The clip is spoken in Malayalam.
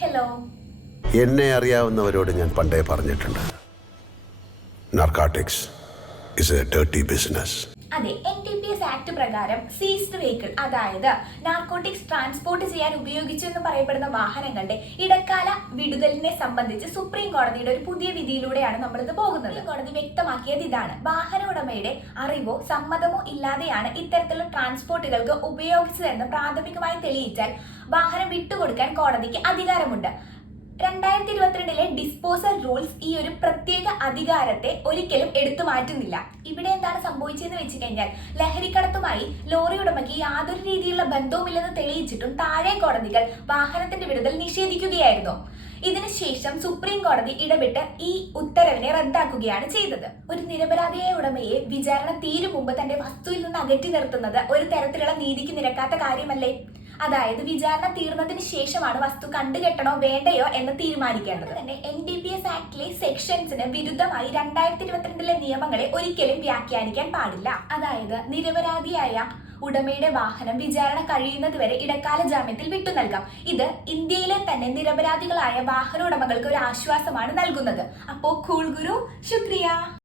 ഹലോ. എന്നെ അറിയാവുന്നവരോട് ഞാൻ പണ്ടേ പറഞ്ഞിട്ടുണ്ട്, narcotics is A dirty business. അതെ, NTPS ആക്ട് പ്രകാരം സീസ്ഡ് വെഹിക്കിൾ, അതായത് നാർക്കോട്ടിക്സ് ട്രാൻസ്പോർട്ട് ചെയ്യാൻ ഉപയോഗിച്ചു എന്ന് പറയപ്പെടുന്ന വാഹനങ്ങളുടെ ഇടക്കാല വിടുതലിനെ സംബന്ധിച്ച് സുപ്രീം കോടതിയുടെ ഒരു പുതിയ വിധിയിലൂടെയാണ് നമ്മളിത് പോകുന്നത്. കോടതി വ്യക്തമാക്കിയത് ഇതാണ്: വാഹന ഉടമയുടെ അറിവോ സമ്മതമോ ഇല്ലാതെയാണ് ഇത്തരത്തിലുള്ള ട്രാൻസ്പോർട്ടുകൾക്ക് ഉപയോഗിച്ചതെന്ന് പ്രാഥമികമായി തെളിയിച്ചാൽ വാഹനം വിട്ടുകൊടുക്കാൻ കോടതിക്ക് അധികാരമുണ്ട്. 2022 ഡിസ്പോസൽ റൂൾസ് ഈ ഒരു പ്രത്യേക അധികാരത്തെ ഒരിക്കലും എടുത്തു മാറ്റുന്നില്ല. ഇവിടെ എന്താണ് സംഭവിച്ചതെന്ന് വെച്ച് കഴിഞ്ഞാൽ, ലഹരിക്കടത്തുമായി ലോറി ഉടമയ്ക്ക് യാതൊരു രീതിയിലുള്ള ബന്ധവുമില്ലെന്ന് തെളിയിച്ചിട്ടും താഴെ കോടതികൾ വാഹനത്തിന്റെ വിടുതൽ നിഷേധിക്കുകയായിരുന്നു. ഇതിനുശേഷം സുപ്രീം കോടതി ഇടപെട്ട് ഈ ഉത്തരവിനെ റദ്ദാക്കുകയാണ് ചെയ്തത്. ഒരു നിരപരാധിയായ ഉടമയെ വിചാരണ തീരും മുമ്പ് തന്റെ വസ്തുവിൽ നിന്ന് അകറ്റി നിർത്തുന്നത് ഒരു തരത്തിലുള്ള നീതിക്ക് നിരക്കാത്ത കാര്യമല്ലേ? അതായത് വിചാരണ തീർന്നതിന് ശേഷമാണ് വസ്തു കണ്ടുകെട്ടണോ വേണ്ടയോ എന്ന് തീരുമാനിക്കേണ്ടത്. തന്നെ NTPS ആക്ടിലെ സെക്ഷൻസിന് വിരുദ്ധമായി 2022 നിയമങ്ങളെ ഒരിക്കലും വ്യാഖ്യാനിക്കാൻ പാടില്ല. അതായത് നിരപരാധിയായ ഉടമയുടെ വാഹനം വിചാരണ കഴിയുന്നത് വരെ ഇടക്കാല ജാമ്യത്തിൽ വിട്ടു നൽകാം. ഇത് ഇന്ത്യയിലെ തന്നെ നിരപരാധികളായ വാഹന ഉടമകൾക്ക് ഒരു ആശ്വാസമാണ് നൽകുന്നത്. അപ്പോ കൂൾ ഗുരു, ശുക്രിയ.